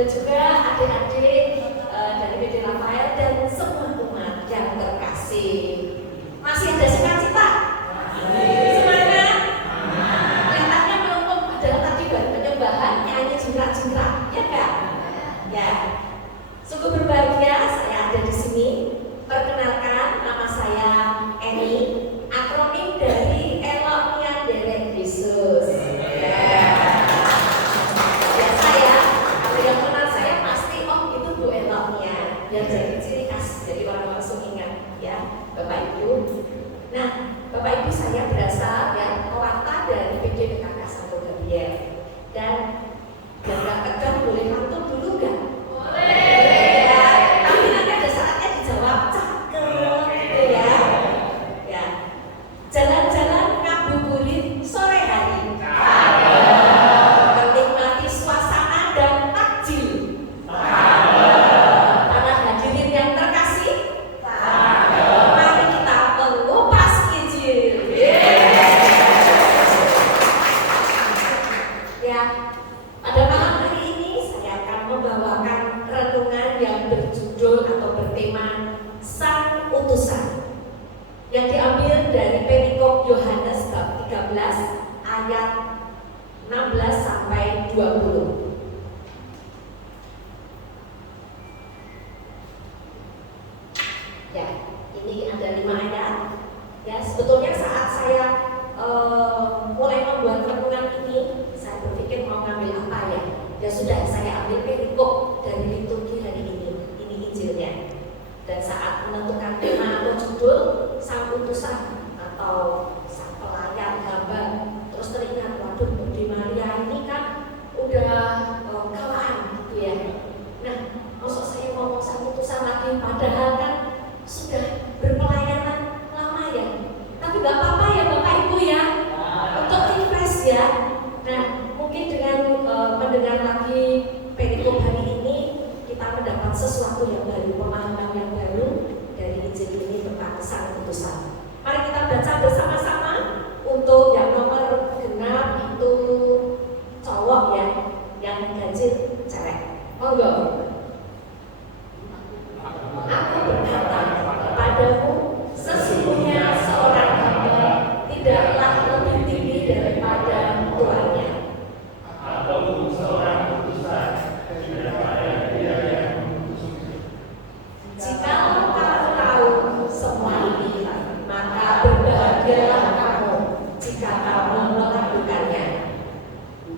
dan juga adik-adik dari PD Rafael dan semua umat yang terkasih. Masih ada sukacita? Semangat? Kelihatannya melempem, padahal tadi baru penyembahan nyanyi jingkrak-jingkrak, ya Kak? Ya. Sungguh berbahagia saya ada di sini. Perkenalkan, nama saya Eni, akronim dari Eloknya Derek Yesus. Biasa ya, kalau yang kenal saya pasti, oh itu Bu Eloknya. Biar jadi ciri khas, jadi orang langsung ingat ya, Bapak Ibu. Nah, Bapak Ibu saya berasal ya pewarta dari PD PKK Santo Gabriel. Dan gagak tegang boleh pantun dulu nggak? Yang diambil dari perikop Yohanes bab 13 ayat 16 sampai 20. Ya, ini ada 5 ayat. Ya, sebetulnya saat saya mulai membuat renungan ini, saya berpikir mau ngambil apa ya. Ya sudah, saya ambil perikop dari liturgi hari ini. Ini Injilnya. Dan saat menentukan tema atau judul sang utusan atau sang pelayan hamba, terus teringat, waduh Budi Maria ini kan udah kawan gitu ya. Nah, maksud saya ngomong sang utusan lagi, padahal kan sudah berpelayanan lama ya. Tapi gak apa-apa ya Bapak Ibu ya, untuk refresh ya. Nah, mungkin dengan mendengar lagi perikop hari ini, kita mendapat sesuatu yang baru, pemahaman yang baru dari Injil ini tentang sang utusan. Mari kita baca bersama-sama. Untuk yang nomor genap itu cowok ya, yang ganjil cewek. Monggo. Aku berkata kepadamu, sesungguhnya seorang hamba tidaklah lebih tinggi daripada tuannya. Ataupun seorang utusan daripada dia yang mengutusnya. Jika kamu tahu semua ini, maka berbahagialah kamu jika kamu melakukannya.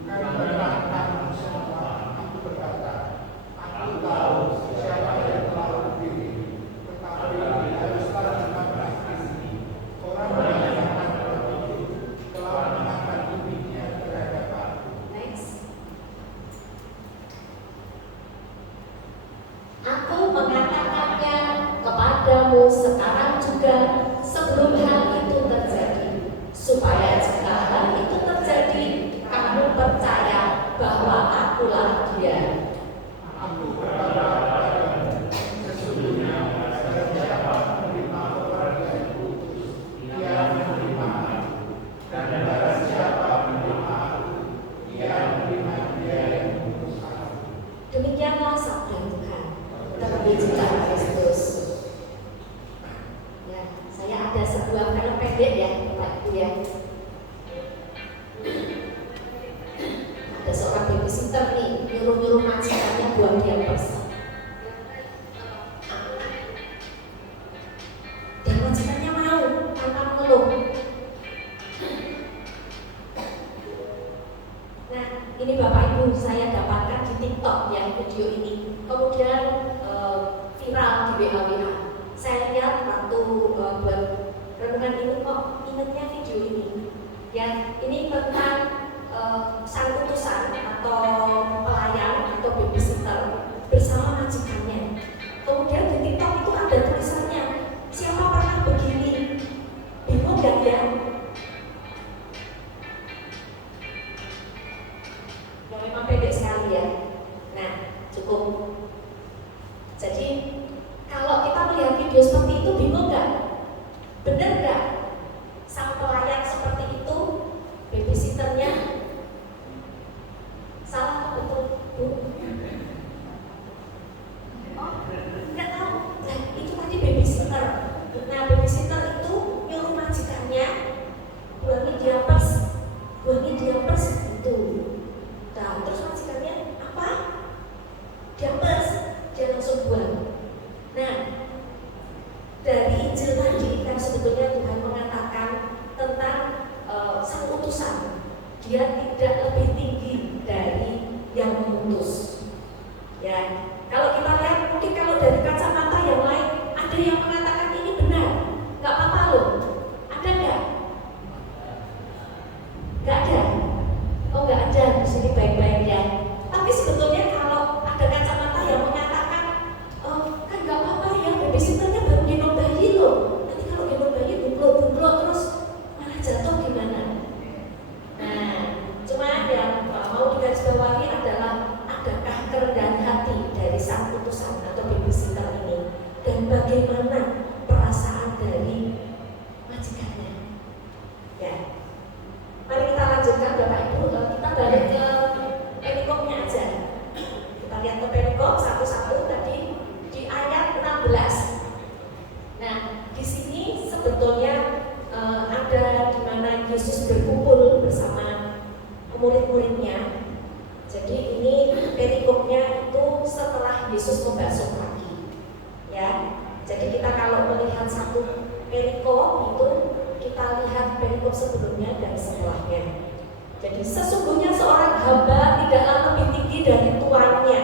Bukanlah kamu siapa, aku berkata, aku tahu siapa yang telah dipilih, tetapi haruslah menambah ini. Orang yang akan terpilih telah menambah dirinya terhadap aku. Next. Aku mengatakannya kepadamu sekarang juga sebelum hal itu terjadi, supaya jika hal itu terjadi, kamu percaya bahwa akulah Dia. Aku berkata kepadamu, sesungguhnya barang siapa menerima orang yang diutus, ia menerima aku. Dan barang siapa menerima aku, ia menerima dia yang mengutus aku. Demikianlah sabda Tuhan. Terpujilah Kristus. Ya, saya ada sebuah film pendek ya, Bapak Ibu ya. Ada seorang babysitter nih, nyuruh-nyuruh majikannya buang diapers. Dan majikannya mau tanpa mengeluh. Nah, ini Bapak Ibu saya dapatkan di TikTok ya video ini. Kemudian viral di WA. Saya lihat waktu buat renungan ini kok ingatnya video ini. Ya, ini tentang sang utusan atau pelayan atau babysitter bersama majikannya. Kemudian di TikTok itu ada tulisannya, siapa pernah begini? Bingung gak ya? Yang memang pendek sekali ya. Nah, cukup. Jadi kalau kita melihat video seperti itu bingung gak? Benar gak? Sang pelayan seperti itu, babysitternya salah atau betul? Bu? dia tidak lebih tinggi dari yang mengutus. Ya, kalau kita lihat mungkin kalau dari kacamata yang lain ada yang mengatakan ini benar, nggak apa-apa loh. Ada nggak? Nggak ada. Oh nggak ada, di sini baik-baik ya. Tapi sebetulnya kalau ada kacamata yang mengatakan, oh kan nggak apa-apa ya, babysitternya baru gendong bayi loh. Nanti kalau gendong bayi bublok-bublok terus malah jatuh gimana? Nah, cuma yang mau digarisbawahi adalah adakah kerendahan hati dari sang utusan atau babysitter ini, dan bagaimana perasaan dari majikannya? Ya, mari kita lanjutkan Bapak Ibu. Kita balik ke perikopnya aja. Kita lihat ke perikop satu-satu tadi di ayat 16. Nah, di sini sebetulnya ada di mana Yesus berkumpul bersama murid-muridnya. Jadi ini perikopnya itu setelah Yesus membasuh kaki. Ya, jadi kita kalau melihat satu perikop itu kita lihat perikop sebelumnya dan setelahnya. Jadi sesungguhnya seorang hamba tidaklah lebih tinggi dari tuannya,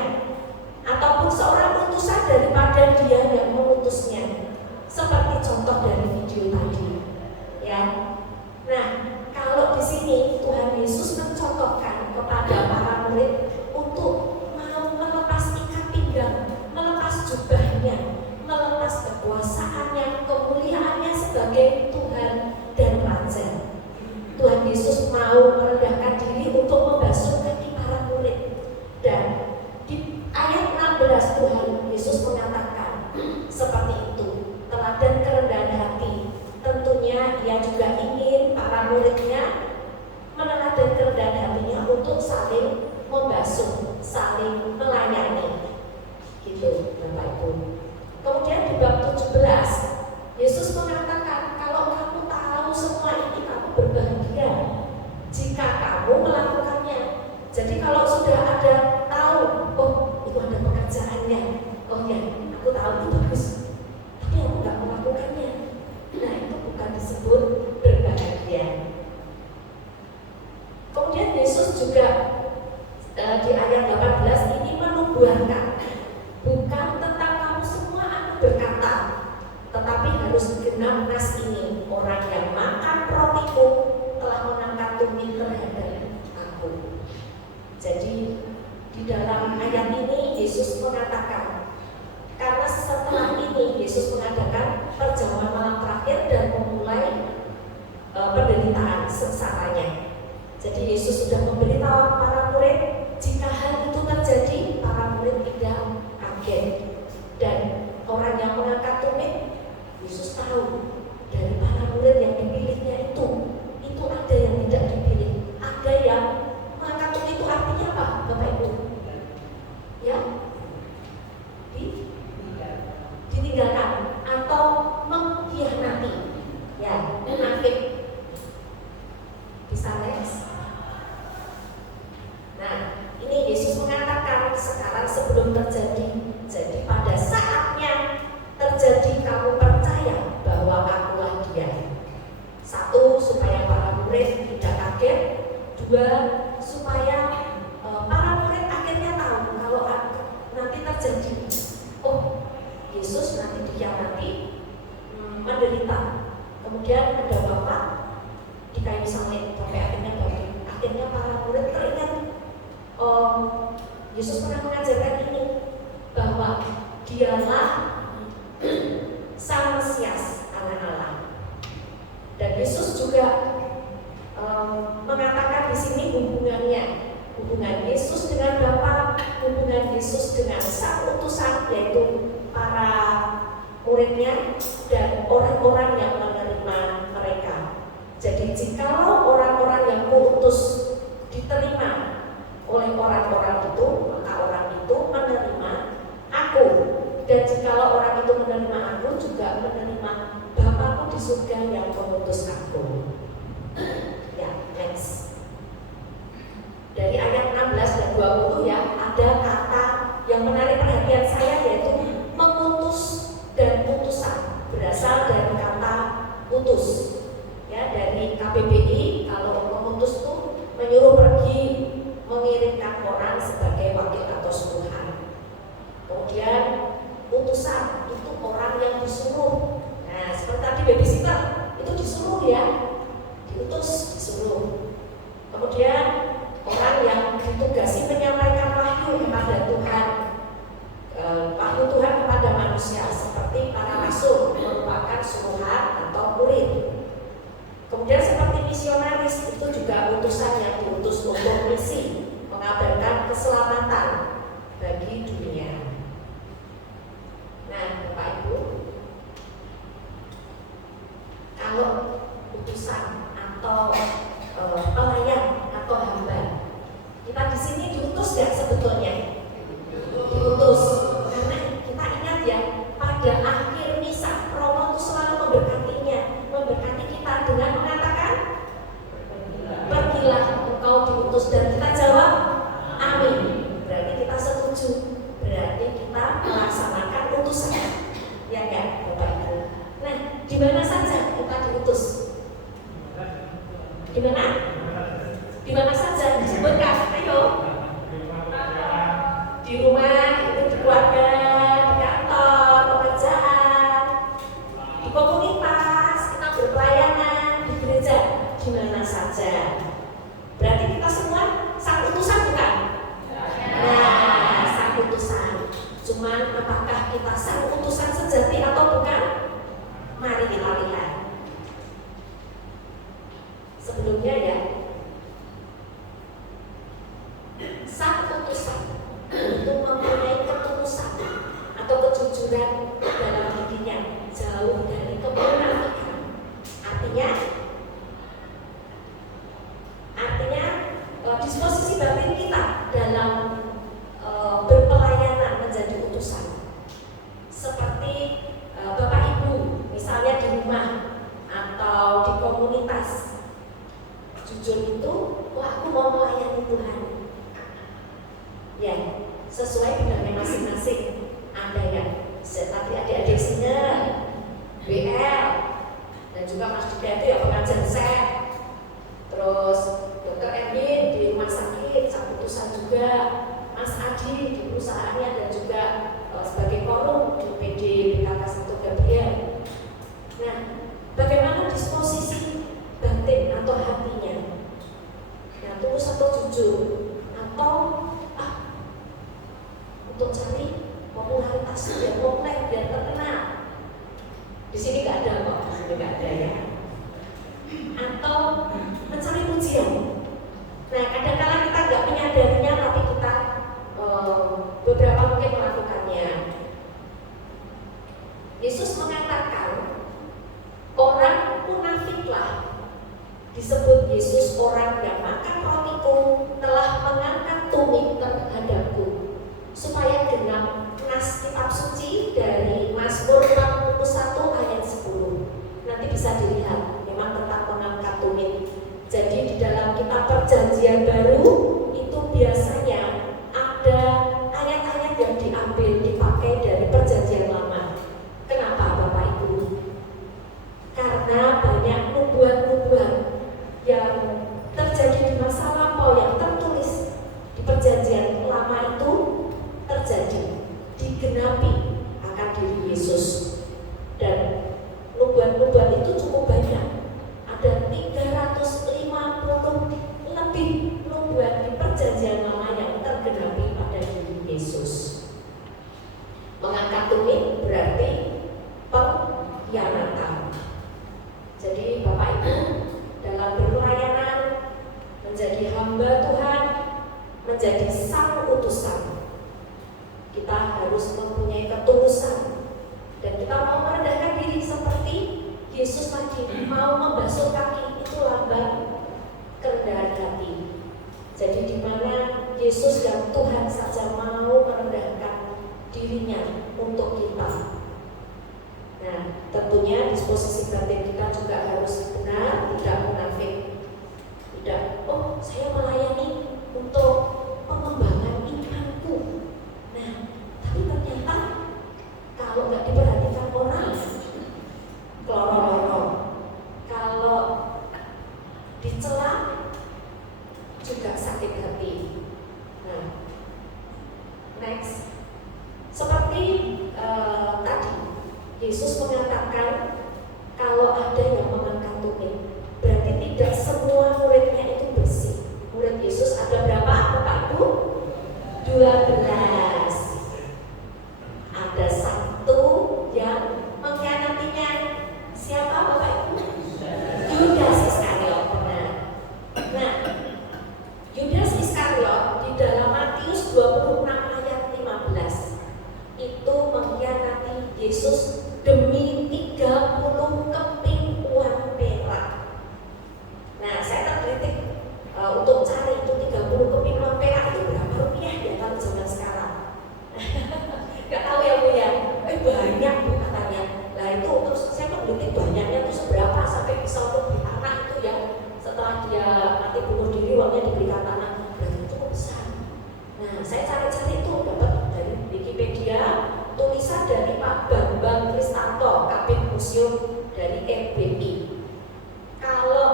ataupun seorang utusan daripada dia yang mengutusnya. Seperti contoh dari video tadi. Ya. Nah, kalau di sini Tuhan Yesus mencontohkan kepada para murid untuk mau melepas ikat pinggang, melepas jubahnya, melepas kekuasaannya, kemuliaannya sebagai Tuhan dan Raja. Tuhan Yesus mau merendahkan diri untuk membasuh kaki para murid. Dan di ayat 16 Tuhan Yesus mengatakan seperti itu, teladan kerendahan hati. Tentunya ia juga ingin para muridnya meneladan kerendahan hatinya untuk saling membasuh, saling melayani. Gitu, Bapak Ibu. Kemudian di bab 17 Yesus mengatakan, kalau kamu tahu semua ini kamu berbahagia jika kamu melakukannya. Jadi kalau sudah ada tahu, oh itu ada pekerjaannya, oh ya aku tahu itu bagus, tapi aku nggak melakukannya, nah itu bukan disebut berbahagia. Kemudian Yesus juga di ayat 18 ini menubuhkan, bukan tentang kamu semua aku berkata, tetapi harus genap nas ini, orang yang makan rotiku telah mengangkat tumit terhadap aku. Jadi di dalam ayat ini Yesus mengatakan, karena setelah ini Yesus mengadakan perjamuan malam terakhir dan memulai penderitaan sengsaranya. Jadi Yesus sudah memberitahu para murid, jika hal itu terjadi para murid tidak kaget. Dan orang yang mengangkat tumit, Yesus tahu dari para murid yang dipilihnya itu ada yang tidak dipilih, ada yang mengangkat tumit. Itu artinya apa, Bapak Ibu? Ya, ditinggalkan atau mengkhianati, ya, munafik. Bisa next. Nah, ini Yesus mengatakan sekarang sebelum terjadi. Jadi pada saatnya terjadi kamu percaya bahwa akulah Dia. Satu, supaya para murid tidak kaget. Dua, supaya para murid akhirnya tahu kalau nanti terjadi, oh Yesus nanti dikhianati, menderita, kemudian ada Bapak di kayu salib sampai akhirnya para murid teringat, Yesus pernah mengajarkan ini, bahwa Dialah Sang Mesias, Anak Allah. Dan Yesus juga mengatakan di sini hubungan Yesus dengan Bapa, hubungan Yesus dengan sang utusan, yaitu para muridnya dan orang-orang yang menerima mereka. Jadi jikalau orang-orang yang kuutus diterima oleh orang-orang itu, maka orang itu menerima aku. Dan jikalau orang itu menerima aku, juga menerima Bapakku di surga yang mengutus aku. Ya, next. Dari ayat 16 dan 20 ya, ada kata yang menarik perhatian saya, yaitu mengutus dan utusan. Berasal dari kata utus. Ya, dari KBBI, kalau mengutus itu menyuruh pergi, mengirimkan orang sebagai wakil atau suruhan. Kemudian utusan itu orang yang disuruh. Nah, seperti tadi babysitter itu disuruh ya, diutus, disuruh. Kemudian orang yang ditugasi menyampaikan wahyu kepada Tuhan, wahyu Tuhan kepada manusia seperti para rasul merupakan suruhan atau murid. Kemudian seperti misionaris itu juga utusan yang diutus untuk misi, mengabarkan keselamatan bagi dunia. Nah, Bapak Ibu, kalau utusan atau pelayan atau hamba, kita di sini diutus nggak sebetulnya? Diutus, karena kita ingat ya, pada akhir misa Romo itu selalu memberkati kita dengan mengatakan, pergilah engkau diutus, dan kita jawab amin. Berarti kita setuju, berarti kita melaksanakan utusan, ya kan Bapak Ibu? Nah, di mana saja kita diutus? Di mana? Di mana saja disebutkan? Ayo. Di rumah, di keluarga, di kantor, pekerjaan, di komunitas, kita berpelayanan, di gereja, di mana saja. Berarti kita semua sang utusan bukan? Nah, sang utusan. Cuman apakah kita sang utusan sejati atau bukan? Mari kita lihat. Sebelumnya ya, sang utusan untuk mempunyai ketulusan atau kejujuran dalam dirinya, jauh dari kemunafikan. Artinya disposisi batin kita dalam berpelayanan menjadi utusan. Seperti Bapak Ibu, misalnya di rumah atau di komunitas, jujur itu, wah aku mau melayani Tuhan. Ya, sesuai bidangnya masing-masing. Ada yang tadi adik-adik singer, BL, dan juga Mas Dika itu ya pengajar set. Terus Dr. Edwin di rumah sakit, sang utusan juga. Mas Adi di perusahaannya dan juga sebagai korum di PD PKK Santo Gabriel. Nah, bagaimana disposisi batin atau hatinya? Nah, tulus atau jujur, atau untuk cari popularitas biar populer, biar terkenal. Di sini nggak ada kok, di sini nggak ada ya. Atau mencari pujian. Nah, kadang-kala kita nggak menyadarinya, tapi kita beberapa mungkin melakukannya. Yesus mengatakan orang munafiklah disebut Yesus orang yang makan rotiku telah mengangkat tumit terhadapku, supaya genap nas kitab suci dari Mazmur 41 ayat 10. Nanti bisa dilihat memang tentang mengangkat tumit. Jadi di dalam kitab Perjanjian Baru itu biasanya ada ayat-ayat yang diambil dipakai dari Perjanjian Lama. Kenapa Bapak Ibu? Karena banyak nubuat-nubuat yang terjadi di masa lampau yang tertulis di Perjanjian Lama itu terjadi, digenapi akan diri Yesus. Dan nubuat-nubuat itu cukup banyak. Ada 350 lebih nubuat di Perjanjian Lama yang tergenapi pada diri Yesus. Mengangkat tumit berarti pengkhianatan. Jadi Bapak Ibu, dalam berpelayanan, menjadi hamba Tuhan, menjadi sang utusan, kita harus mempunyai ketulusan, dan kita mau merendahkan diri seperti Yesus tadi, mau membasuh kaki, itu lambang kerendahan hati. Jadi di mana Yesus yang Tuhan saja mau merendahkan dirinya untuk kita. Nah, tentunya disposisi batin kita juga harus benar, tidak munafik. Tidak, oh saya melayani untuk pengembangan imanku. Nah, tapi ternyata kalau nggak diperhatikan orang, keloro-loro. Kalau dicela, Yesus mengatakan kalau ada yang memakan tumit, berarti tidak semua muridnya itu bersih. Murid Yesus ada berapa Bapak Ibu? 12. Ada satu yang mengkhianatinya. Siapa Bapak Ibu? Yudas Iskariot, benar. Nah, Yudas Iskariot di dalam Matius 26 ayat 15 itu mengkhianati Yesus demi 30 keping uang perak. Nah, saya tergelitik untuk cari itu 30 keping uang perak itu berapa rupiah ya kalau zaman sekarang. Gak tahu ya Bu ya. Banyak Bu katanya. Nah itu terus saya tergelitik banyaknya itu seberapa sampai bisa untuk beli tanah itu ya. Setelah dia mati bunuh diri uangnya diberikan tanah, berarti cukup besar. Nah, saya cari-cari itu dapat dari Wikipedia tulisan dari Pak Bambang Kristanto, Kabid Museum dari FBI. Kalau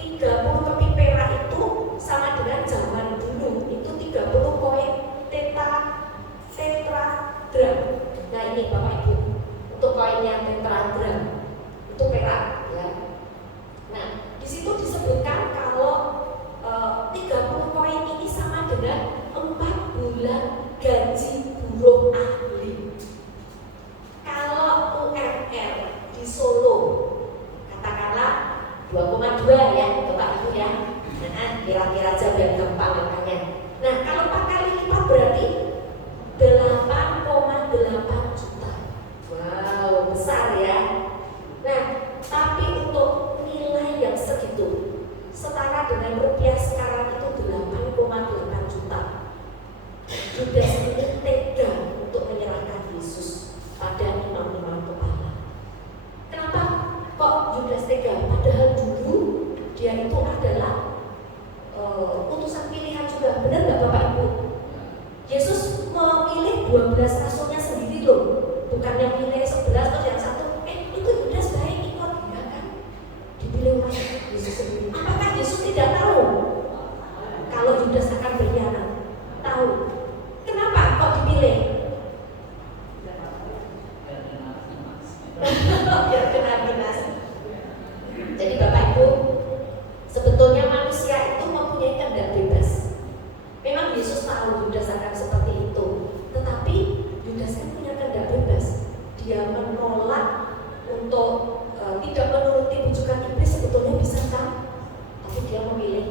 30 keping perak itu sama dengan zaman dulu itu 30 koin tetragram. Nah ini Bapak Ibu, untuk koin yang tetragram itu perak ya. Nah di situ disebutkan kalau 30 koin ini sama dengan 4 bulan gaji buruh ahli. Kalau UMR di Solo katakanlah 2,2 ya Bapak Ibu ya. Nah, kira-kira aja biar gampang angkanya. Nah, kalau 4 kali lipat berarti 8,8 juta. Wow, besar ya. Nah, tapi untuk nilai yang segitu setara dengan rupiah sekarang itu 8,8 juta. Yudas ini tega untuk menyerahkan Yesus pada imam-imam kepala. Kenapa kok Yudas tega? Padahal dulu dia itu adalah utusan pilihan juga. Benar nggak Bapak Ibu? Yesus memilih 12 rasulnya sendiri loh. Bukannya milih 11 atau yang satu. Itu Yudas baik ikut ya kan? Dipilih oleh Yesus sendiri. Apakah Yesus tidak tahu kalau Yudas akan berkhianat? Tahu. Kenapa kok dipilih? Biar benar-benar. Jadi Bapak Ibu, sebetulnya manusia itu mempunyai kehendak bebas. Memang Yesus tahu Yudas akan seperti itu, tetapi Yudas kan punya kehendak bebas. Dia menolak untuk tidak menuruti bujukan iblis, sebetulnya bisa kan? Tapi dia memilih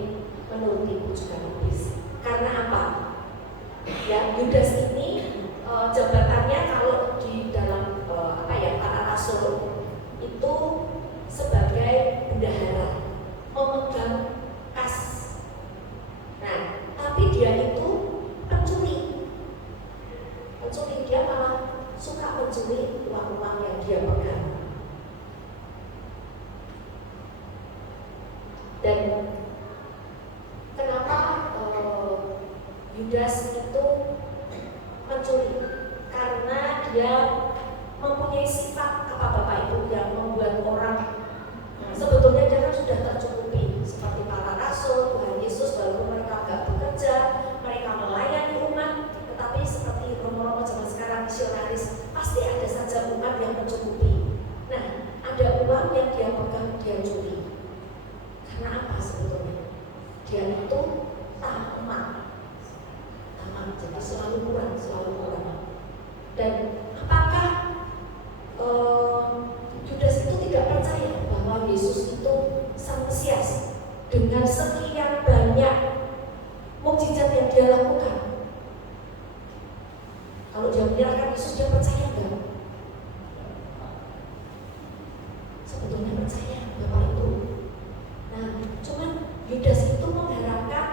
menuruti bujukan iblis. Karena apa? Ya, Yudas ini jabatannya kalau di dalam para rasul itu sebagai bendahara, memegang kas. Nah, tapi dia itu pencuri. Dia malah suka mencuri uang-uang yang dia pegang. Dan kenapa Yudas itu mencuri? Karena dia mempunyai sifat apa Bapak Ibu yang membuat orang sebetulnya dia kan sudah tercukupi seperti para rasul Tuhan Yesus, walaupun mereka agak bekerja, mereka melayani umat, tetapi seperti romo-romo zaman sekarang misionaris, pasti ada saja umat yang mencukupi. Nah, ada uang yang dia pegang, dia curi. Karena apa sebetulnya? Dia itu tamak, jadi selalu kurang. Dan apakah Yudas itu tidak percaya bahwa Yesus itu Sang Mesias dengan sekian banyak mukjizat yang dia lakukan? Kalau dia menyerahkan Yesus, dia percaya enggak? Sebetulnya percaya Bapak Ibu. Nah, cuman Yudas itu mengharapkan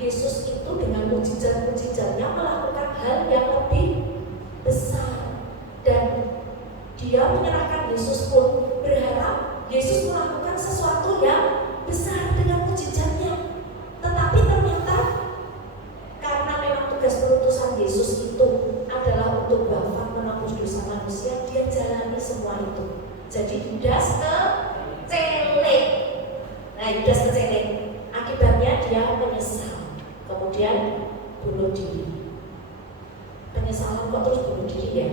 Yesus itu dengan mukjizat-mukjizatnya melakukan hal yang lebih besar, dan dia menyerahkan Yesus pun berharap Yesus melakukan sesuatu yang besar dengan mukjizatnya. Tetapi ternyata karena memang tugas perutusan Yesus itu adalah untuk wafat menebus dosa manusia, dia jalani semua itu. Jadi Yudas kecelek. Nah, Yudas kecelek. Akibatnya dia menyesal, kemudian bunuh diri. Penyesalan kok terus bunuh diri ya?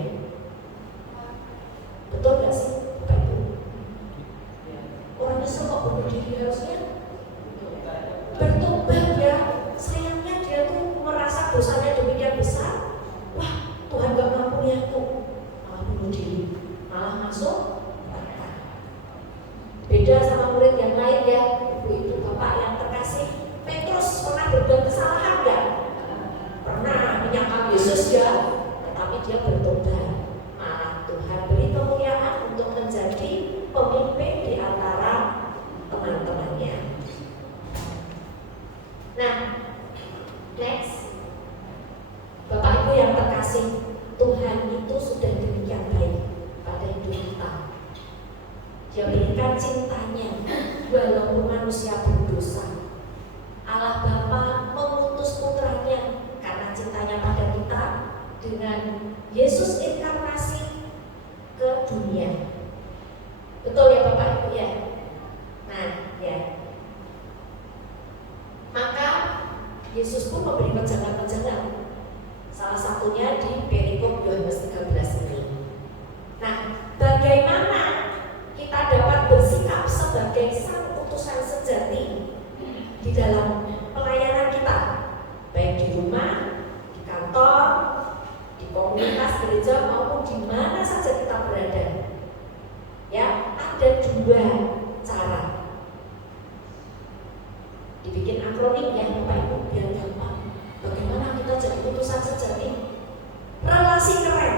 Betul harusnya bertobat ya. Sayangnya dia tuh merasa dosanya demikian besar. Wah, Tuhan gak ngampuni aku, malah bunuh diri, malah masuk neraka. Beda sama murid yang lain ya, ibu-ibu bapak yang terkasih. Petrus pernah berbuat kesalahan gak? Pernah menyangkal Yesus ya, tetapi dia bertobat. Malah Tuhan beri kemuliaan untuk menjadi pemimpin di antara teman-temannya. Nah, next, Bapak Ibu yang terkasih, Tuhan itu sudah demikian baik pada hidup kita. Dia berikan cintanya walaupun manusia berdosa. Allah Bapa mengutus putranya karena cintanya pada kita dengan Yesus inkarnasi ke dunia. Betul ya Bapak Ibu ya? Nah ya, maka Yesus pun memberi pejangan-pejangan. Salah satunya di perikop Yohanes 13 ini. Nah, bagaimana kita dapat bersikap sebagai sang utusan sejati di dalam pelayanan kita, baik di rumah, di kantor, di komunitas gereja maupun di mana saja kita berada. Ya, ada dua cara. Dibikin akronim ya Bapak Ibu biar gampang. Bagaimana kita jadi utusan sejati? Relasi keren.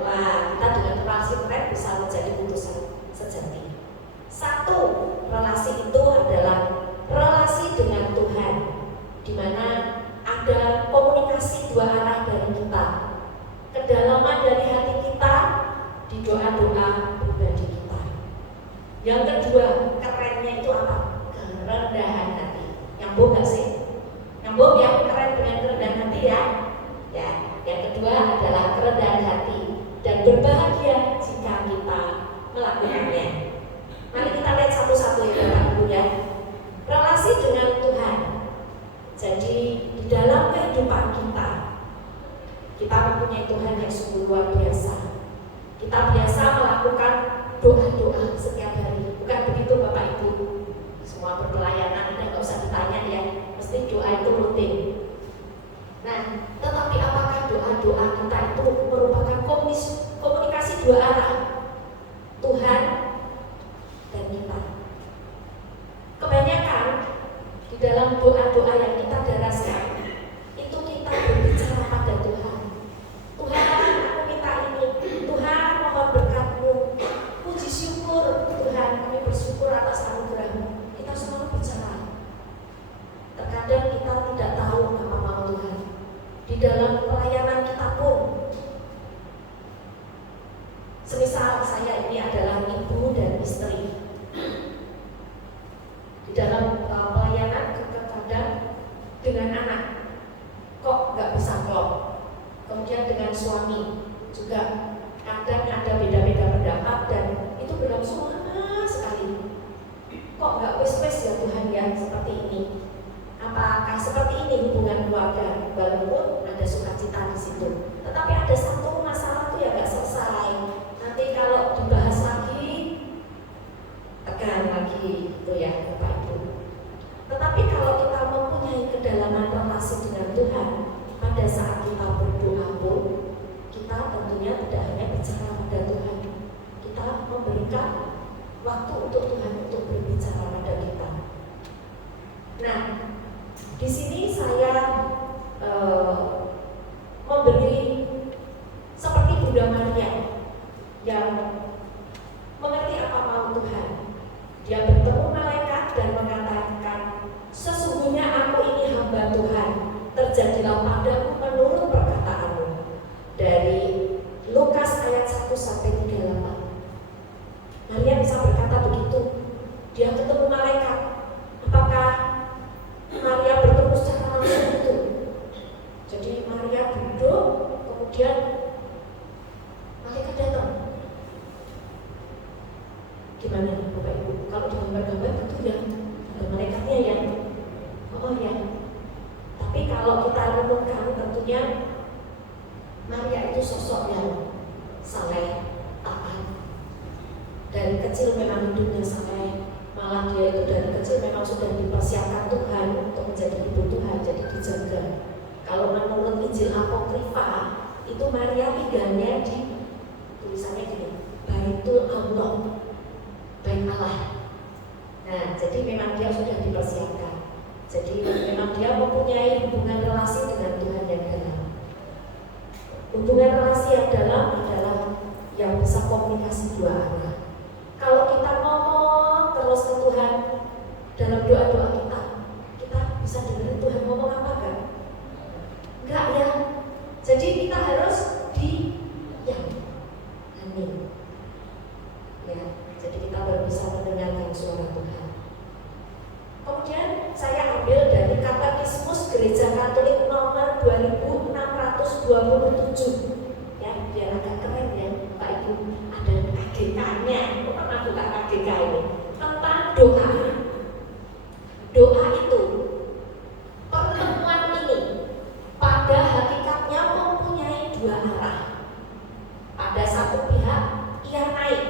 Wah, kita dengan relasi keren bisa menjadi utusan sejati. Satu, relasi itu adalah relasi dengan Tuhan, di mana ada komunikasi dua arah dari kita, kedalaman dari hati kita di doa-doa pribadi kita. Yang kedua, kerennya itu apa? Kerendahan hati. Nyambung gak sih? Nyambung ya, keren dengan kerendahan hati ya. Ya, yang kedua adalah kerendahan hati dan berbahagia jika kita melakukannya. Mari kita lihat satu-satu ya Bapak Ibu ya. Relasi dengan Tuhan. Jadi di dalam kehidupan kita mempunyai Tuhan yang sungguh luar biasa. Kita biasa melakukan doa-doa setiap hari. Bukan begitu Bapak Ibu? Semua berpelayanan udah nggak usah ditanya ya, mesti doa itu rutin. Nah, tetapi apakah doa-doa kita itu merupakan komunikasi dua arah, Tuhan dan kita? Kebanyakan di dalam doa-doa yang kita daraskan itu kita berbicara pada Tuhan. Tuhan, aku minta ini. Tuhan, mohon berkat-Mu. Puji syukur Tuhan, kami bersyukur atas anugerah-Mu. Kita selalu bicara. Terkadang kita tidak tahu apa mau Tuhan. Di dalam pelayanan kita pun, semisal saya ini adalah ibu dan istri. Di dalam pelayanan kadang dengan anak kok nggak bisa klop. Kemudian dengan suami juga kadang ada beda-beda pendapat dan itu berlangsung lama sekali. Kok nggak wes-wes ya Tuhan ya seperti ini? Apakah seperti ini hubungan keluarga? Walaupun ada sukacita di situ, tetapi ada satu masalah tuh yang nggak selesai. Nanti kalau dibahas lagi, tekan lagi, gitu ya Bapak Ibu. Tetapi kalau kita mempunyai kedalaman relasi dengan Tuhan, pada saat kita berdoa pun, kita tentunya tidak hanya bicara pada Tuhan, kita memberikan waktu untuk Tuhan untuk berbicara pada kita. Nah, di sini saya memberi seperti Bunda Maria yang mengerti apa mau Tuhan. Dia bertemu malaikat dan mengatakan, sesungguhnya aku ini hamba Tuhan, terjadilah padaku menurut perkataanmu. Dari Lukas ayat 1 sampai 38. Maria bisa berkata begitu. Dia ketemu malaikat. Apakah Maria bertemu secara langsung itu? Jadi Maria duduk, kemudian malaikat datang. Gimana Bapak Ibu? Kalau di gambar-gambar itu ya ada malaikatnya ya. Oh ya. Tapi kalau kita renungkan tentunya Maria itu sosok yang saleh, taat. Dari kecil memang hidupnya saleh, Malah dia itu dari kecil memang sudah dipersiapkan Tuhan untuk menjadi ibu Tuhan, jadi dijaga. Kalau menurut Injil Apokrifa itu Maria tinggalnya di tulisannya gini, Baitul Allah, Bait Allah. Nah, jadi memang dia sudah dipersiapkan. Jadi memang dia mempunyai hubungan relasi dengan Tuhan yang dalam. Hubungan relasi yang dalam adalah yang bisa komunikasi dua arah. Kalau kita ngomong terus ke Tuhan dalam doa-doa kita bisa dengerin Tuhan ngomong apa kan? Enggak ya. Jadi kita harus hening. Ya, jadi kita baru bisa mendengarkan suara Tuhan. Kemudian saya ambil dari Katekismus Gereja Katolik nomor 2627. Ya, biar agak keren ya, Pak Ibu. Ada KGK-nya. Aku pernah buka KGK ini tentang doa. Doa itu, pertemuan ini pada hakikatnya mempunyai dua arah. Pada satu pihak ia naik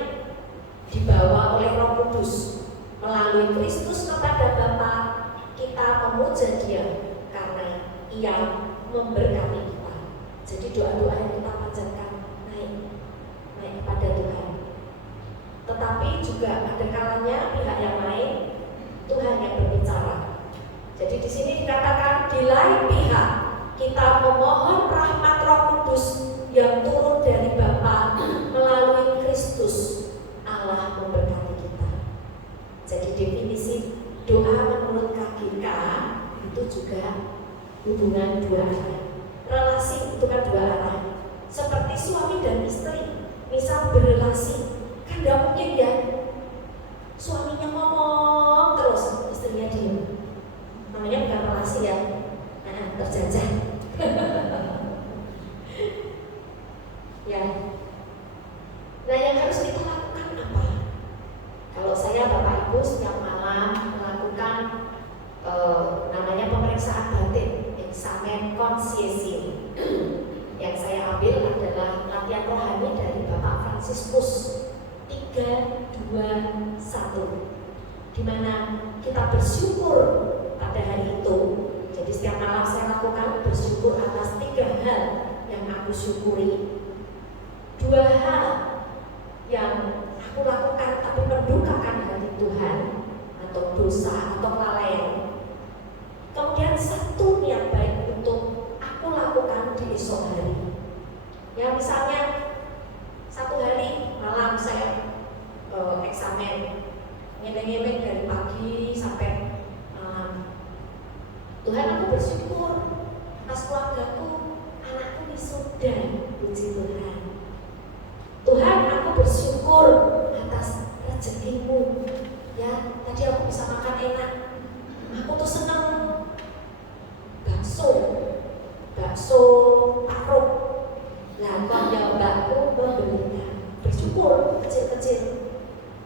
dibawa oleh Roh Kudus melalui Kristus kepada Bapa. Kita memuja Dia karena Ia memberkati kita. Jadi doa-doa yang kita panjatkan naik kepada Tuhan. Tetapi juga ada kalanya pihak yang lain Tuhan yang berbicara. Jadi di sini dikatakan di lain pihak kita memohon rahmat Roh Kudus yang turun dari Bapa melalui Kristus. Allah memberkati kita. Jadi definisi doa menurut KGK itu juga hubungan dua arah. Relasi itu kan dua arah. Seperti suami dan istri, misal berrelasi, kan gak mungkin ya suaminya ngomong terus, istrinya diam. Namanya bukan relasi ya, terjajah. Ya. Nah, yang harus kita lakukan apa? Kalau saya Bapak Ibu setiap malam melakukan namanya pemeriksaan batin, eksamen konsiesi. Yang saya ambil adalah latihan rohani dari Bapak Fransiskus 321, di mana kita bersyukur pada hari itu. Jadi setiap malam saya lakukan bersyukur atas 3 hal yang aku syukuri. 2 hal yang aku lakukan tapi mendukakan hati Tuhan atau dosa atau kelalaian. Kemudian 1 niat baik untuk aku lakukan di esok hari. Ya, misalnya 1 hari malam saya eksamen, ngemeng-ngemeng dari pagi sampai malam. Tuhan, aku bersyukur atas keluargaku, anakku wisuda, puji Tuhan. Tuhan, aku bersyukur atas rezekimu. Ya, tadi aku bisa makan enak. Aku tuh senang bakso parut. Nah, kok ya mbakku memberikan, bersyukur kecil-kecil.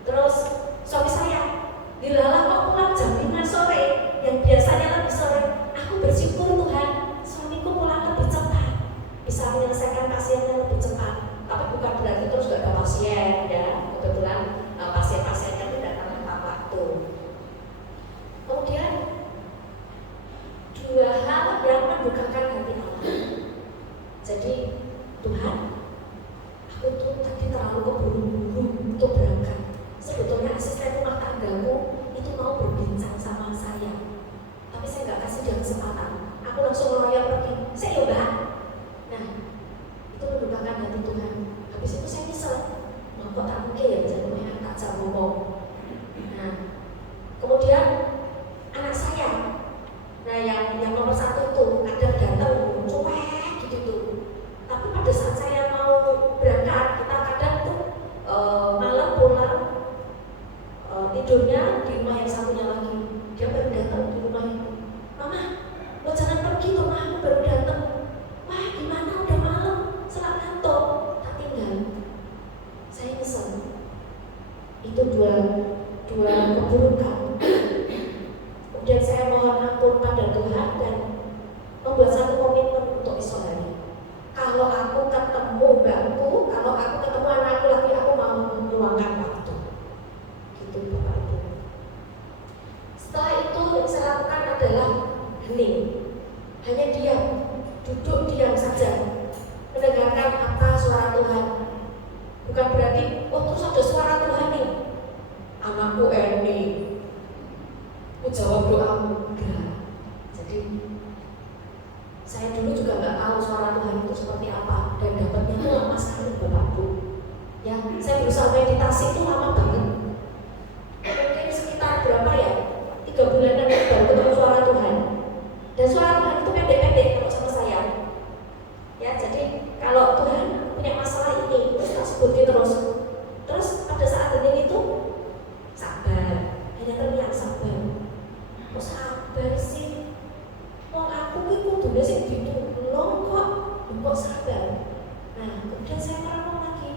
Terus suami saya, dilalah kok pulang jam 5 sore, yang biasanya lebih sore. Aku bersyukur Tuhan, suamiku pulang lebih cepat, bisa menyelesaikan pasiennya lebih cepat. Tapi bukan berarti terus gak ada pasien ya. Kebetulan pasien-pasiennya itu datang tepat waktu. Kemudian 2 hal yang mendukakan hati Allah. Jadi Tuhan, aku tuh tadi terlalu keburu-buru untuk berangkat. Sebetulnya asisten rumah tanggamu itu mau berbincang sama saya, tapi saya gak kasih dia kesempatan. Aku langsung melayang pergi. Saya mbak. Nah, itu mendukakan hati Tuhan. Habis itu saya nyesel. Kok tak mungkin ya bisa lumayan kaca ngomong. Nah, kemudian anak saya, nah yang nomor 1 itu kadang datang cuek gitu tuh. Tapi pada saat saya mau berangkat, kita kadang tuh malam pulang tidurnya di rumah yang satunya lagi. Dia baru datang di rumah itu. Mama, lo jangan pergi tuh, mah aku baru datang. Wah, gimana udah malam, selak ngantuk, tak tinggal. Saya nyesel. Itu dua keburukan. Kemudian saya mohon ampun pada Tuhan dan membuat 1 komitmen untuk esok hari. Kalau aku ketemu mbakku, kalau aku ketemu anakku lagi, aku mau meluangkan waktu. Gitu Bapak Ibu. anakku Eni, aku jawab doamu. Enggak. Jadi saya dulu juga nggak tahu suara Tuhan itu seperti apa, dan dapatnya itu lama sekali Bapak Bu. Ya, saya berusaha meditasi itu lama banget. Mungkin sekitar berapa ya? 3 bulanan baru ketemu suara Tuhan. Dan suara Tuhan itu pendek-pendek kalau sama saya. Ya, jadi kalau Tuhan punya masalah ini, terus tak sebutin terus. Terus pada saat hening itu sabar, hanya teriak sabar. Kok sabar sih? Wong aku ki kudune sing ditulung kok sabar. Nah, kemudian saya merenung lagi.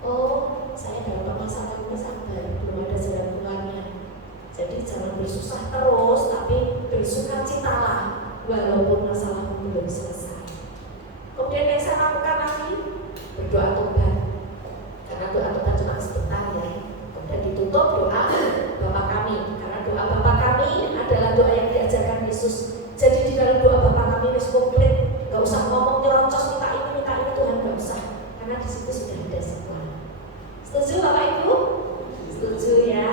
Oh, saya dalam masalah ini sabar, belum ada jalan keluarnya. Jadi jangan bersusah terus, tapi bersukacitalah walaupun masalahmu belum selesai. Kemudian yang saya lakukan lagi, berdoa tobat. Karena doa tobat cuma sebentar ya. Kemudian ditutup doa Bapa Kami. Karena doa Bapa Kami adalah doa yang diajarkan Yesus. Jadi di dalam doa Bapa Kami wis komplit. Gak usah ngomong nyerocos minta ini Tuhan, gak usah. Karena di situ sudah ada semua. Setuju Bapak Ibu? Setuju ya.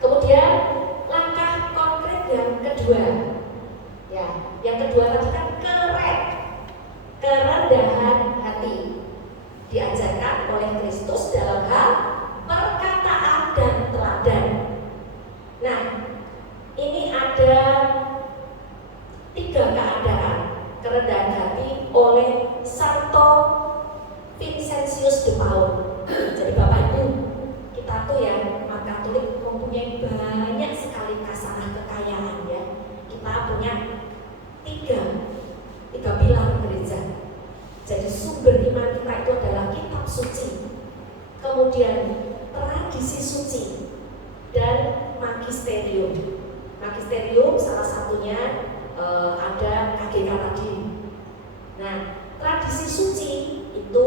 Kemudian langkah konkret yang kedua. Ya, yang kedua tadi kan kerendahan hati. Diajarkan oleh Kristus dalam hal perkataan dan teladan. Nah, ini ada 3 keadaan kerendahan hati oleh Santo Vincentius de Paul. Jadi Bapak Ibu, kita tuh ya umat Katolik mempunyai banyak sekali kasanah kekayaan ya. Kita punya tiga pilar gereja. Jadi sumber iman kita itu adalah kitab suci, kemudian tradisi suci, dan magisterium. Magisterium salah satunya ada KGK tadi. Nah, tradisi suci itu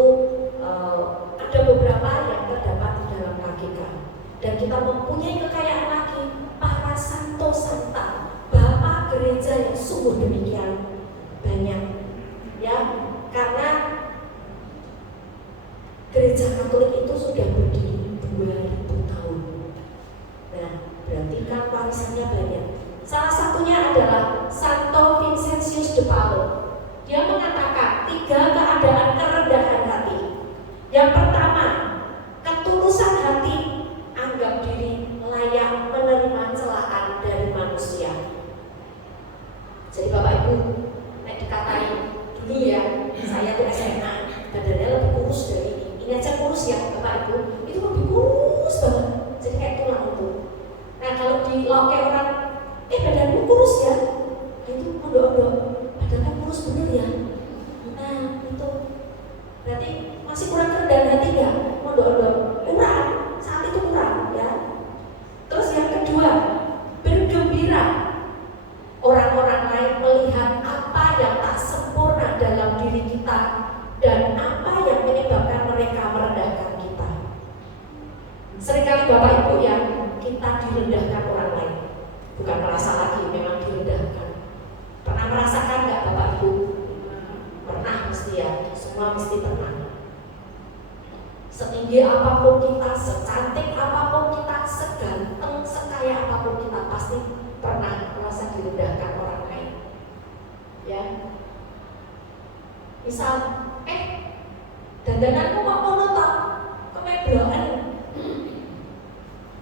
ada beberapa yang terdapat di dalam KGK, dan kita mempunyai kekayaan lagi para santo santa, bapak gereja yang sungguh demikian banyak ya, karena gereja Katolik itu sudah berdiri 2000 tahun. Nah, berarti kan warisannya banyak. Salah satunya adalah Santo Vincentius de Paul. Dia mengatakan 3 keadaan kerendahan hati. Yang pertama, ketulusan hati, anggap diri layak menerima celaan dari manusia. Jadi Bapak Ibu, nek dikatain dulu ya, saya tuh SMA, badannya lebih kurus dari ini. Ini aja kurus ya Bapak Ibu, itu lebih kurus banget. Jadi kayak tulang itu. Nah, kalau di loke orang, badanmu kurus ya, nah, itu mondok-mondok, badannya kurus bener ya. Nah, itu berarti masih kurang kerendahan hati nggak? Mondok-mondok kurang, saat itu kurang ya. Terus yang kedua, bergembira. Orang-orang lain melihat apa yang tak sempurna dalam diri kita dan apa yang menyebabkan mereka merendahkan kita. Seringkali Bapak Ibu yang kita direndahkan orang lain, bukan merasa lagi, memang direndahkan. Pernah merasakan nggak Bapak Ibu? Pernah mesti ya, semua mesti pernah. Setinggi apapun kita, secantik apapun kita, seganteng, sekaya apapun kita, pasti pernah merasa direndahkan orang lain. Ya. Misal, dandananmu kok ngono toh? Kemeblokan.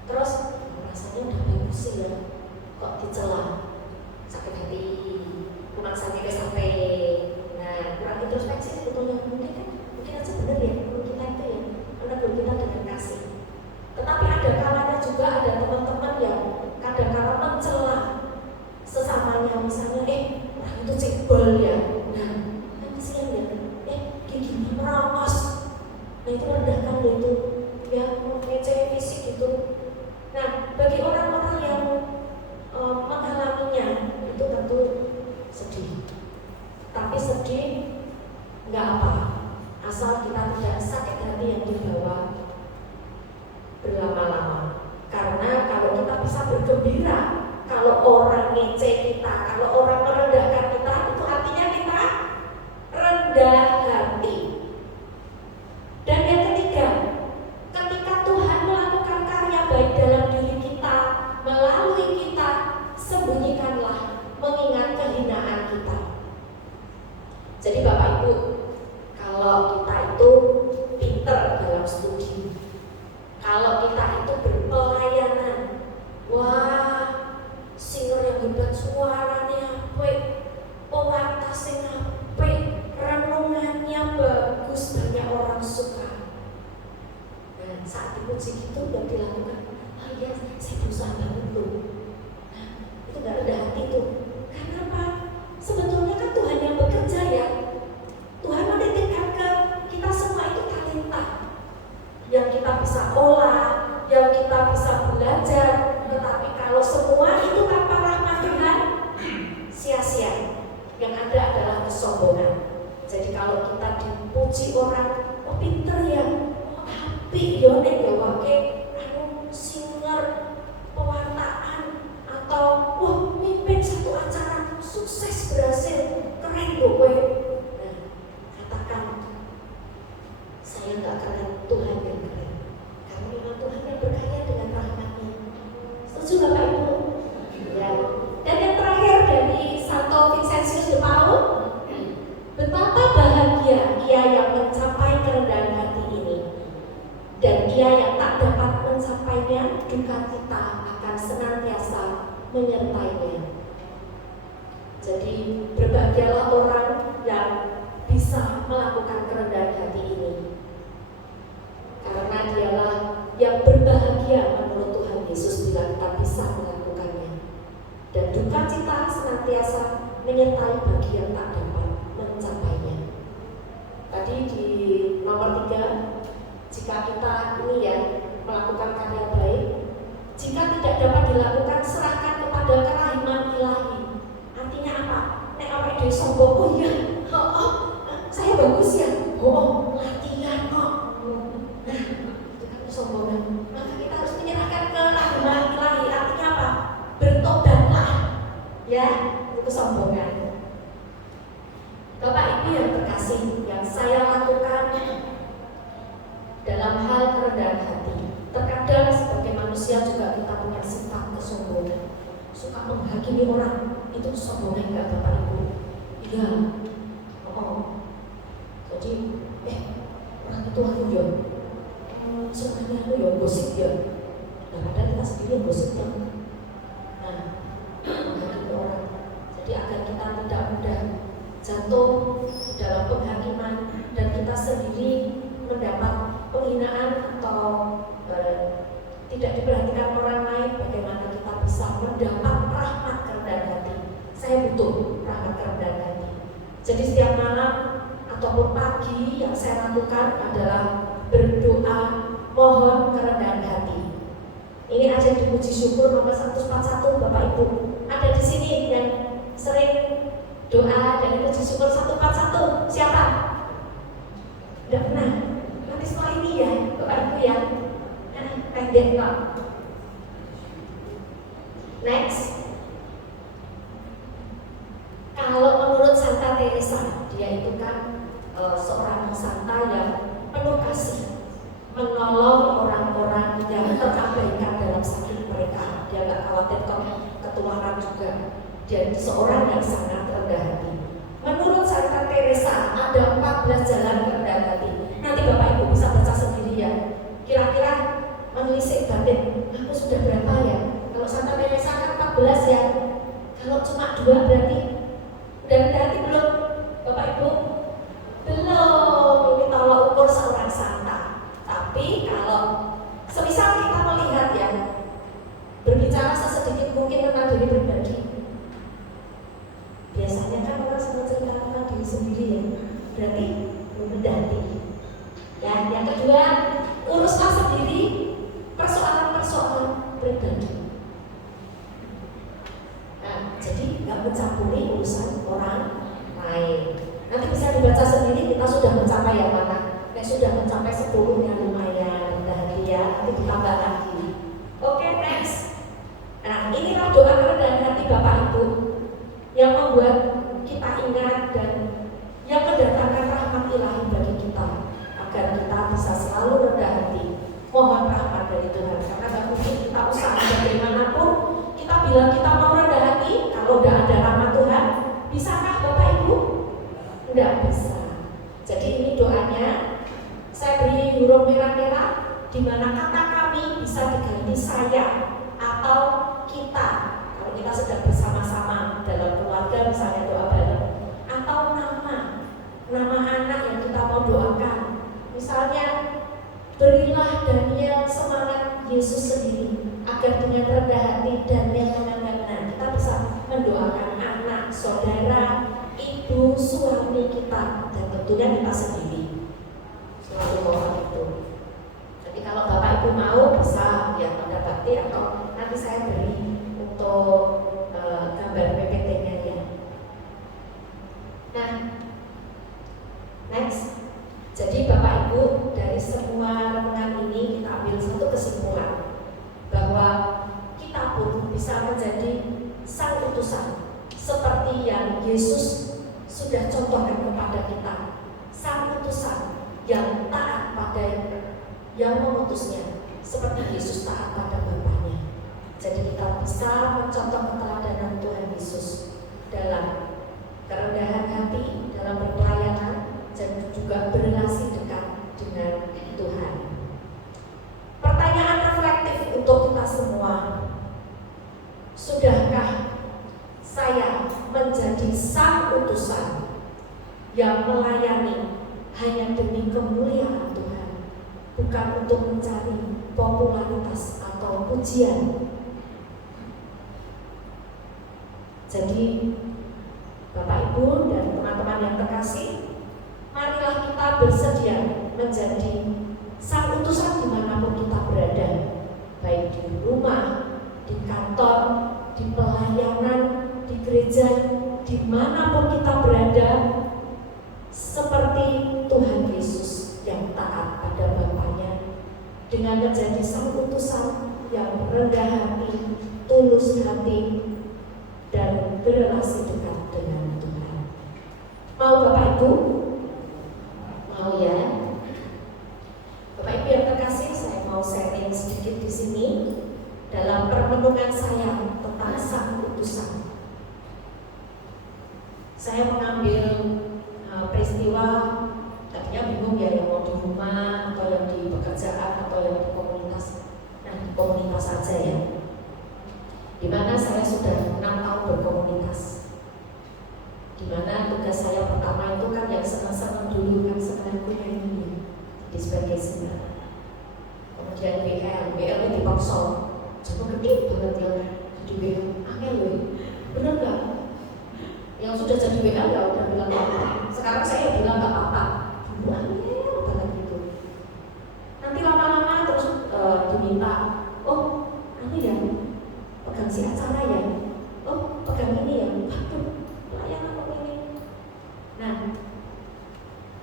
Terus rasanya udah bagus sih ya, kok dicela, sakit hati, kurang sakit sampai. Nah, kurang introspeksi sebetulnya. Mungkin aja benar ya guru kita itu ya, karena guru kita dengan kasih. Tetapi ada kalanya juga ada teman-teman yang kadang-kadang mencela sesamanya, misalnya orang itu cebol ya, nah kan kesian ya, gigi merongos, nah itu rendahkan itu ya, ngecek fisik gitu. Nah, bagi orang-orang yang mengalaminya itu tentu sedih. Tapi sedih nggak apa, asal kita tidak sakit hati yang dibawa berlama-lama. Karena kalau kita bisa bergembira, kalau orang ngecek kita, kalau orang merendahkan kita, itu artinya kita rendah hati. Dan yang ketiga, ketika Tuhan melakukan karya baik saat dipuji itu yang dilakukan, oh iya saya berusaha banget loh. Nah, itu gak rendah hati tuh. Karena apa? Sebetulnya kan Tuhan yang bekerja ya. Tuhan menitipkan ke kita semua itu talenta yang kita bisa olah, yang kita bisa belajar. Tetapi kalau semua itu tanpa rahmat Tuhan, sia-sia. Yang ada adalah kesombongan. Jadi kalau kita dipuji orang, oh pinter ya, oh apik ya nek gawake singer, pewartaan, atau wah mimpin satu acara sukses berhasil, keren loh kowe. Nah, katakan saya nggak keren, Tuhan yang keren. Karena memang Tuhan yang berkaya dengan rahmat-Nya. Setuju Bapak Ibu? Ya. Dan yang terakhir dari Santo Vincentius de Paul, betapa bahagia ia yang mencapai kerendahan hati ini, dan ia yang tak dapat mencapainya, duka cita akan senantiasa menyertainya. Jadi berbahagialah orang yang bisa melakukan kerendahan hati ini, karena dialah yang berbahagia menurut Tuhan Yesus bila kita bisa melakukannya. Dan duka cita senantiasa menyertai bagi yang tak dapat mencapainya. Tadi di nomor 3, jika kita ini ya melakukan karya baik, jika tidak dapat dilakukan, serahkan kepada kerahiman ilahi. Artinya apa? Nek awake dhewe sombong, oh iya, saya bagus ya, latihan kok. Nah, itu kan kesombongan. Maka kita harus menyerahkan kerahiman ilahi. Artinya apa? Bertobatlah, ya, itu kesombongan. Bapak Ibu yang terkasih, yang saya lakukan dalam hal kerendahan hati, terkadang sebagai manusia juga kita punya sifat kesombongan, suka menghakimi orang. Itu kesombongan enggak Bapak Ibu? Iya. Jadi orang itu aku ya semuanya aku ya gosip ya. Nah, padahal kita sendiri yang gosip kan. Nah, menghakimi orang. Jadi agar kita tidak mudah jatuh dalam penghakiman dan kita sendiri mendapat penghinaan atau tidak diperhatikan orang lain, bagaimana kita bisa mendapat rahmat kerendahan hati. Saya butuh rahmat kerendahan hati. Jadi setiap malam ataupun pagi yang saya lakukan adalah berdoa mohon kerendahan hati. Ini aja dipuji syukur nomor 141 Bapak Ibu. Ada di sini yang sering doa dan puji syukur 141. Siapa? Tidak pernah. Nanti setelah ini ya Bapak Ibu ya. Pendek kok. Next. Kalau menurut Santa Teresa, dia itu kan seorang santa yang penuh kasih, menolong orang-orang yang terabaikan dalam sakit mereka. Dia gak khawatir ketularan juga. Dia seorang yang sangat rendah hati. Menurut Santa Teresa ada 14 jalan kerendahan hati. Nanti Bapak Ibu bisa baca sendiri ya. Kira-kira menelisik batin, aku sudah berapa ya? Kalau Santa Teresa kan 14 ya. Kalau cuma 2 berarti udah rendah hati belum? Bapak Ibu? Belum. Ini tolak ukur seorang santa. Tapi kalau semisal kita melihat ya, berbicara sesedikit mungkin tentang diri pribadi. Biasanya kan orang selalu cerita tentang diri sendiri ya. Berarti rendah hati. Ya, yang kedua, uruslah sendiri persoalan-persoalan pribadi. Nah, jadi nggak mencampuri urusan orang lain. Nanti bisa dibaca sendiri kita sudah mencapai yang mana. Sudah mencapai 10 yang lumayan rendah hati ya. Nanti ditambah lagi. Oke, next. Nah, inilah doa kerendahan hati Bapak Ibu yang membuat kita ingat dan yang mendatangkan rahmat ilahi bagi kita, agar kita bisa selalu rendah hati mohon rahmat dari Tuhan. Karena gak mungkin kita usaha bagaimanapun kita bilang kita mau rendah hati kalau udah ada rahmat Tuhan. Bisakah Bapak Ibu? Tidak bisa. Jadi ini doanya saya beri huruf merah-merah, di mana kata kami bisa diganti saya atau kita. Kalau kita sedang bersama-sama dalam keluarga misalnya doa bareng, atau nama anak yang kita mau doakan. Misalnya Berilah Daniel semangat Yesus sendiri, agar dengan rendah hati Daniel menganggap, nah kita bisa mendoakan anak, saudara, ibu, suami kita, dan tentunya kita sendiri. Selalu mohon itu. Jadi kalau Bapak Ibu mau bisa ya tanda bakti atau nanti saya beri untuk gambar PPT-nya ya. Nah, next. Jadi Bapak Ibu, dari semua renungan ini kita ambil satu kesimpulan bahwa kita pun bisa menjadi sang utusan seperti yang Yesus sudah contohkan kepada kita, sang utusan yang taat pada yang mengutusnya seperti Yesus taat pada Bapaknya. Jadi kita bisa mencontoh keteladanan Tuhan Yesus dalam kerendahan hati, dalam berpelayanan, dan juga berrelasi dekat dengan Tuhan. Pertanyaan reflektif untuk kita semua. Sudahkah saya menjadi sang utusan yang melayani hanya demi kemuliaan Tuhan, bukan untuk mencari popularitas atau pujian? Jadi Bapak Ibu dan teman-teman yang terkasih, marilah kita bersedia menjadi sang utusan dimanapun kita berada, baik di rumah, di kantor, di pelayanan, di gereja, dimanapun kita berada, seperti Tuhan Yesus yang taat pada Bapaknya, dengan menjadi sang utusan yang rendah hati, tulus hati, dan berrelasi dekat dengan Tuhan. Mau Bapak Ibu? Mau ya? Bapak Ibu yang terkasih, saya mau sharing sedikit di sini dalam permenungan saya tentang sang utusan. Saya mengambil peristiwa, tadinya bingung ya, yang mau di rumah atau yang di pekerjaan atau yang di komunitas. Nah, di komunitas saja ya. Di mana saya sudah 6 tahun berkomunitas. Di mana tugas saya pertama itu kan yang senang-senang dulu, kan senang nyanyi di sebagai sinar. Kemudian WL itu dipaksa, cuma gede banget ya jadi WL, angel loh, bener nggak? Yang sudah jadi WL ya udah bilang apa? Sekarang saya bilang nggak apa-apa, dulu angel banget gitu. Nanti lama-lama terus diminta, oh nanti ya pegang si acara ya, oh pegang ini ya, waduh pelayanan kok ini. Nah,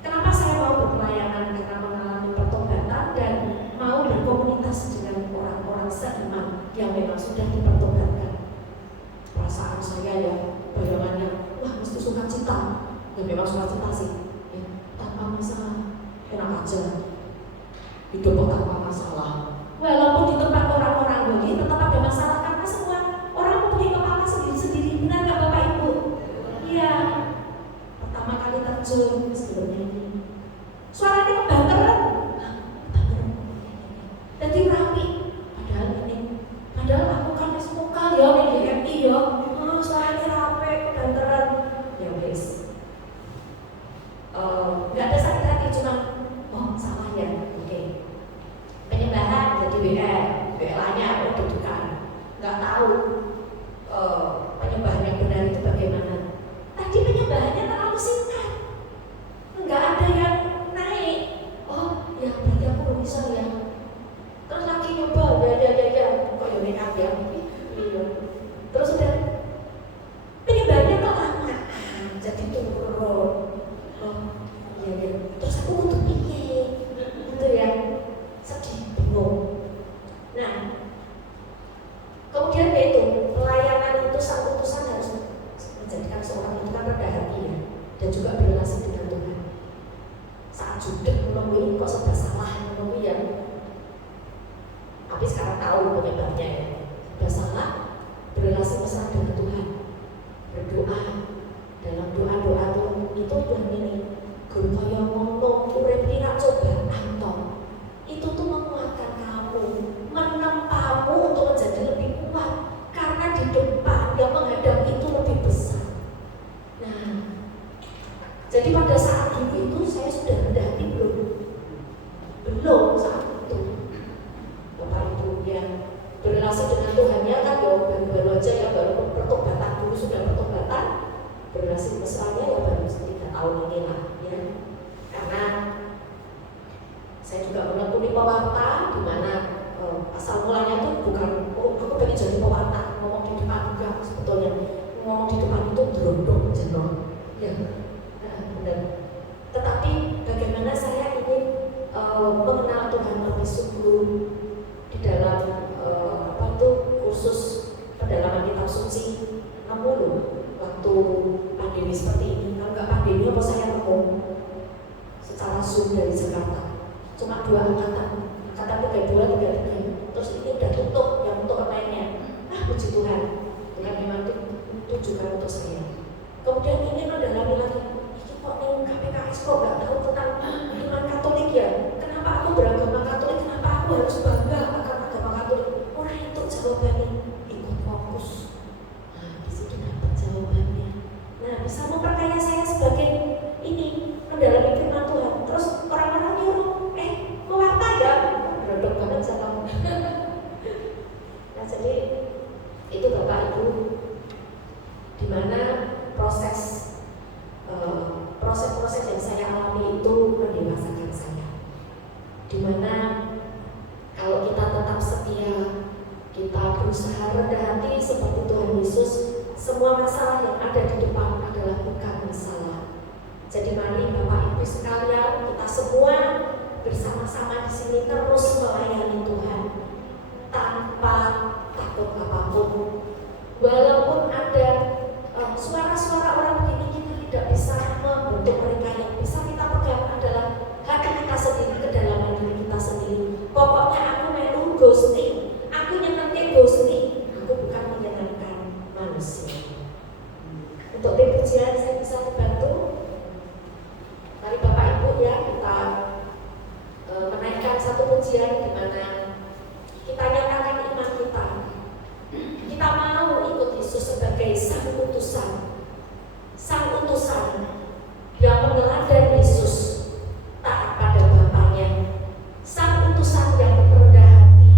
kenapa saya mau berpelayanan? Karena mengalami pertobatan dan mau berkomunitas dengan orang-orang seiman yang memang sudah dipertobatkan. Perasaan saya ya, bayangannya, wah mesti sukacita. Ya memang sukacita sih, ya, tanpa masalah, enak aja, hidup tanpa masalah. Walaupun di tempat orang-orang begini tetap ada masalah karena semua orang mempunyai kepala sendiri-sendiri. Benar nggak Bapak Ibu? Iya. Pertama kali terjun sebelumnya ini, suaranya kebanteran, jadi rapi. Padahal aku kan vokal ya, DMI ya, suaranya rapi, kebanteran. Ya wes, nggak ada sakit hati, cuma oh salah ya, oke. Penyembahan jadi WL-nya dudukan, nggak tahu penyembahan yang benar itu bagaimana. Tadi penyembahannya terlalu singkat, nggak ada yang naik. Oh ya berarti aku belum bisa ya. Terus lagi nyoba, ya, kok ya nekat ya. Iya. Terus udah penyembahannya lama, jadi turun. Oh iya. Terus aku butuh piye, gitu ya. Sedih, bingung. Nah, kemudian yaitu pelayanan itu sang utusan harus menjadikan seorang itu kan rendah hati ya, dan juga berrelasi dengan Tuhan. Saat judek menemui kok serba salah menemui ya, tapi sekarang tahu penyebabnya ya. Serba salah, berrelasi mesra dengan Tuhan, berdoa. Dalam doa-doa itu Tuhan ini guru kaya ngomong urip iki ra coba anton. Itu tuh menguatkan kamu, menempamu untuk menjadi lebih kuat, karena di depan yang menghadap itu lebih besar. Nah, jadi pada saat dulu itu saya sudah rendah hati belum saat aja yang baru pertobatan dulu sudah pertobatan, berhasil mesranya ya baru 3 tahun ini lah ya. Karena saya juga menekuni pewarta di mana asal mulanya tuh bukan aku pengen jadi pewarta, ngomong di depan juga sebetulnya, ngomong di depan itu berondong jenuh ya. Benar. Tetapi bagaimana saya ingin mengenal Tuhan lebih sungguh di dalam kursus pendalaman kitab suci 60 waktu pandemi seperti ini. Kalau nggak pandemi apa saya ngomong secara Zoom dari Jakarta cuma 2 angkatan 32, 33, terus ini udah tutup yang untuk lainnya. Puji Tuhan, Tuhan memang tujukan untuk saya. Kemudian ingin mendalami lagi, ini kok nih KPKS kok nggak tahu tentang iman Katolik ya? Kenapa aku beragama Katolik? Kenapa aku harus bangga akan agama Katolik? Orang itu jawabannya ikut fokus. Di situ dapat jawabannya. Nah, bisa memperkaya saya sebagai ini mendalami firman Tuhan. Terus orang-orang nyuruh, pewarta ya, berodok banget saya tahu. Nah, jadi itu Bapak Ibu, di mana proses yang saya alami itu mendewasakan saya. Di mana kalau kita tetap setia, kita berusaha rendah hati seperti Tuhan Yesus, semua masalah yang ada di depan adalah bukan masalah. Jadi mari Bapak Ibu sekalian, kita semua bersama-sama di sini terus melayani Tuhan tanpa takut apapun. Walaupun ada suara-suara orang begini, kita tidak bisa membentuk mereka. Yang bisa kita pegang adalah hati kita sendiri, kedalaman diri kita sendiri. Pokoknya aku melu ghosting, aku nyenengke ghosting, aku bukan menyenangkan manusia. Untuk tim pujian saya bisa dibantu. Mari Bapak Ibu ya, kita menaikkan satu pujian di mana kita nyatakan iman kita. Kita mau ikut Yesus sebagai sang utusan yang meneladani Yesus, taat pada Bapaknya, sang utusan yang rendah hati,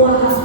semua hak